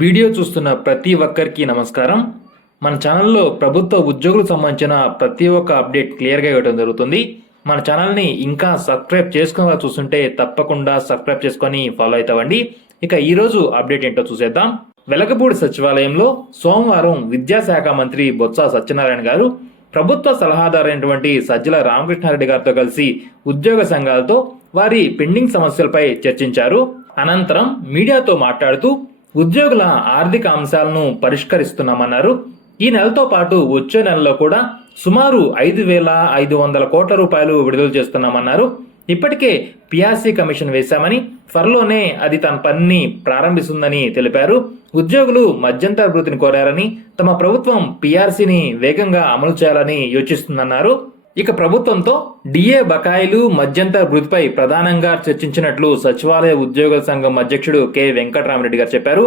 Video చూస్తున్న ప్రతి ఒక్కరికి నమస్కారం. మన ఛానల్లో ప్రభుత్వ ఉద్యోగులకు సంబంధించిన ప్రతి ఒక్క అప్డేట్ క్లియర్గా ఇవ్వడం జరుగుతుంది. మన ఛానల్ని ఇంకా సబ్స్క్రైబ్ చేసుకుని చూస్తుంటే తప్పకుండా సబ్స్క్రైబ్ చేసుకొని ఫాలో అవుతామండి. ఇక ఈరోజు అప్డేట్ ఏంటో చూసేద్దాం. వెలగపూడి సచివాలయంలో సోమవారం విద్యాశాఖ మంత్రి బొత్స సత్యనారాయణ గారు ప్రభుత్వ సలహాదారు అయినటువంటి సజ్జల రామకృష్ణారెడ్డి గారితో కలిసి ఉద్యోగ సంఘాలతో వారి పెండింగ్ సమస్యలపై చర్చించారు. అనంతరం మీడియాతో మాట్లాడుతూ ఉద్యోగుల ఆర్థిక అంశాలను పరిష్కరిస్తున్నామన్నారు. ఈ నెలతో పాటు వచ్చే నెలలో కూడా సుమారు 5,500 కోట్ల రూపాయలు విడుదల చేస్తున్నామన్నారు. ఇప్పటికే పిఆర్సీ కమిషన్ వేశామని, త్వరలోనే అది తన పనిని ప్రారంభిస్తుందని తెలిపారు. ఉద్యోగులు మధ్యంతర భృతిని కోరారని, తమ ప్రభుత్వం పిఆర్సీని వేగంగా అమలు చేయాలని యోచిస్తుందన్నారు. ఇక ప్రభుత్వంతో డిఏ బకాయిలు మధ్యంతర భృతిపై ప్రధానంగా చర్చించినట్లు సచివాలయ ఉద్యోగుల సంఘం అధ్యక్షుడు కె వెంకటరామరెడ్డి గారు చెప్పారు.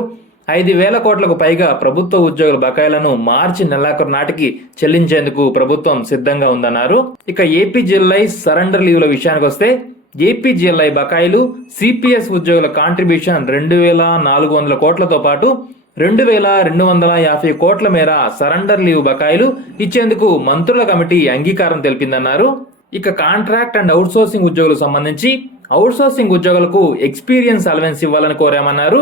5,000 కోట్లకు పైగా ప్రభుత్వ ఉద్యోగుల బకాయిలను మార్చి నెలాఖరు నాటికి చెల్లించేందుకు ప్రభుత్వం సిద్ధంగా ఉందన్నారు. ఇక ఏపీజీఎల్ఐ సరెండర్ లీవ్ల విషయానికి వస్తే ఏపీజీఎల్ఐ బకాయిలు, సిపిఎస్ ఉద్యోగుల కాంట్రిబ్యూషన్ 2,400 కోట్లతో పాటు 2,250 కోట్ల మేర సరెండర్ లీవ్ బకాయిలు ఇచ్చేందుకు మంత్రుల కమిటీ అంగీకారం తెలిపిందన్నారు. ఇక కాంట్రాక్ట్ అండ్ అవుట్సోర్సింగ్ ఉద్యోగులకు సంబంధించి అవుట్సోర్సింగ్ ఉద్యోగులకు ఎక్స్పీరియన్స్ అలవెన్స్ ఇవ్వాలని కోరామన్నారు.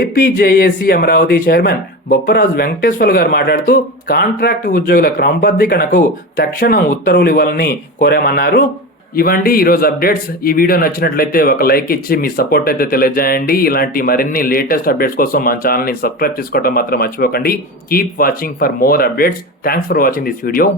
ఏపీజేఏసీ అమరావతి చైర్మన్ బొప్పరాజు వెంకటేశ్వర్లు గారు మాట్లాడుతూ కాంట్రాక్ట్ ఉద్యోగుల క్రమబద్ధీకరణకు తక్షణం ఉత్తర్వులు ఇవ్వాలని కోరామన్నారు. ఇవ్వండి ఈరోజు అప్డేట్స్. ఈ వీడియో నచ్చినట్లయితే ఒక లైక్ ఇచ్చి మీ సపోర్ట్ అయితే తెలియజేయండి. ఇలాంటి మరిన్ని లేటెస్ట్ అప్డేట్స్ కోసం మన ఛానల్ని సబ్స్క్రైబ్ చేసుకోవడం మాత్రం మర్చిపోకండి. Keep watching for more updates. Thanks for watching this video.